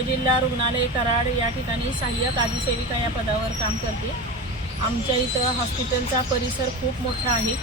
उपजिल्हा रुग्णालय कराड या ठिकाणी सहाय्यक अधिसेविका या पदावर काम करते। आमच्या इथं हॉस्पिटलचा परिसर खूप मोठा आहे,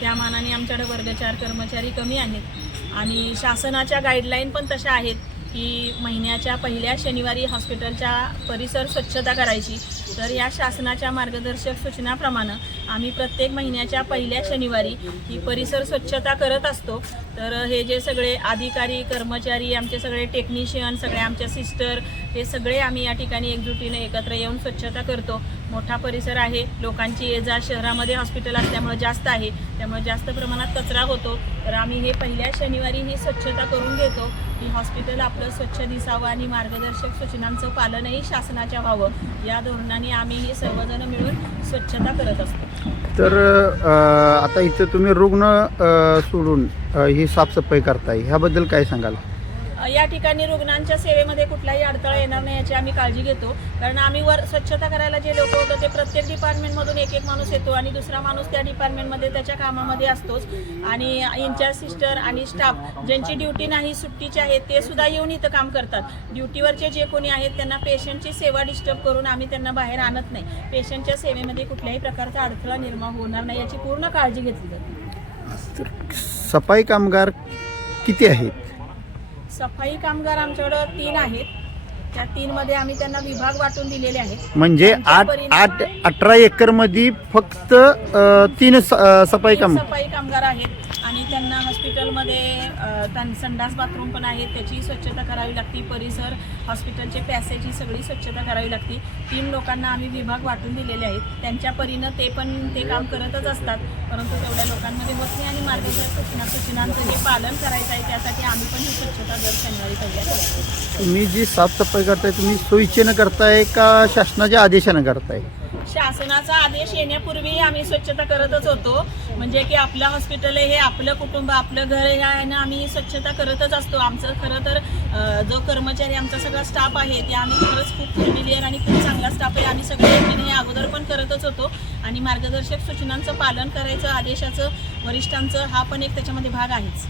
त्या मानाने आमच्याकडे वर्ग 4 कर्मचारी कमी आहेत आणि शासनाच्या गाईडलाईन पण तशा आहेत की महिन्याच्या पहिल्या शनिवारी हॉस्पिटलच्या परिसर स्वच्छता करायची। तर या शासनाच्या मार्गदर्शक सूचनाप्रमाणे आम्ही प्रत्येक महिन्याच्या पहिल्या शनिवारी ही परिसर स्वच्छता करत असतो। तर हे जे सगळे अधिकारी कर्मचारी, आमचे सगळे टेक्निशियन, सगळे आमच्या सिस्टर, हे सगळे आम्ही या ठिकाणी एकजुटीने एकत्र येऊन स्वच्छता करतो। मोठा परिसर आहे, लोकांची ये-जा शहरामध्ये हॉस्पिटल असल्यामुळे जास्त आहे, त्यामुळे जास्त प्रमाणात कचरा होतो। तर आम्ही हे पहिल्या शनिवारी ही स्वच्छता करून घेतो की हॉस्पिटल आपलं स्वच्छ दिसावं आणि मार्गदर्शक सूचनांचं पालनही शासनाच्या व्हावं, या धोरणाने आम्ही हे सर्वजण मिळून स्वच्छता करत असतो। तर आता इथं तुम्ही रुग्ण सोडून ही साफसफाई करताय, ह्याबद्दल काय सांगाल? या ठिकाणी रुग्णांच्या सेवेमध्ये कुठलाही अडथळा येणार नाही याची आम्ही काळजी घेतो, कारण आम्ही स्वच्छता करायला जे लोक होतो ते प्रत्येक डिपार्टमेंटमधून एक एक माणूस येतो आणि दुसरा माणूस त्या डिपार्टमेंटमध्ये त्याच्या कामामध्ये असतोच। आणि इंचार्ज सिस्टर आणि स्टाफ ज्यांची ड्युटी नाही, सुट्टीचे आहेत, ते सुद्धा येऊन इथं काम करतात। ड्युटीवरचे जे कोणी आहेत त्यांना पेशंटची सेवा डिस्टर्ब करून आम्ही त्यांना बाहेर आणत नाही। पेशंटच्या सेवेमध्ये कुठल्याही प्रकारचा अडथळा निर्माण होणार नाही याची पूर्ण काळजी घेतली जाते। सफाई कामगार किती आहेत? सफाई कामगार आमच्याकडं 3 आहेत, त्या 3 मध्ये आम्ही त्यांना विभाग वाटून दिलेले आहेत। म्हणजे 18 एकर मध्ये फक्त 3 सफाई कामगार आहेत आणि त्यांना हॉस्पिटलमध्ये संडास बाथरूम पण आहेत, त्याची स्वच्छता करावी लागते। परिसर हॉस्पिटलचे पॅसेजची सगळी स्वच्छता करावी लागते। 3 लोकांना आम्ही विभाग वाटून दिलेले आहेत, त्यांच्या परीनं ते काम करतच असतात, परंतु तेवढ्या लोकांमध्ये होत नाही आणि मार्गदर्शक सूचनांचं हे पालन करायचं आहे, त्यासाठी आम्ही पण ही स्वच्छता दर शनिवारी पहिल्या करतो। तुम्ही जी साफसफाई करताय, तुम्ही सोयीचेनं करताय का शासनाच्या आदेशानं करताय? शासनाचा आदेश येण्यापूर्वी आम्ही स्वच्छता करतच होतो, म्हणजे की आपलं हॉस्पिटल आहे, हे आपलं कुटुंब, आपलं घर आहे ना, आम्ही स्वच्छता करतच असतो। आमचं खरं तर जो कर्मचारी आमचा सगळा स्टाफ आहे ते आम्ही खरंच खूप फेमिलियर आणि खूप चांगला स्टाफ आहे। आम्ही सगळे हे अगोदर पण करतच होतो आणि मार्गदर्शक सूचनांचं पालन करायचं, आदेशाचं, वरिष्ठांचं, हा पण एक त्याच्यामध्ये भाग आहेच।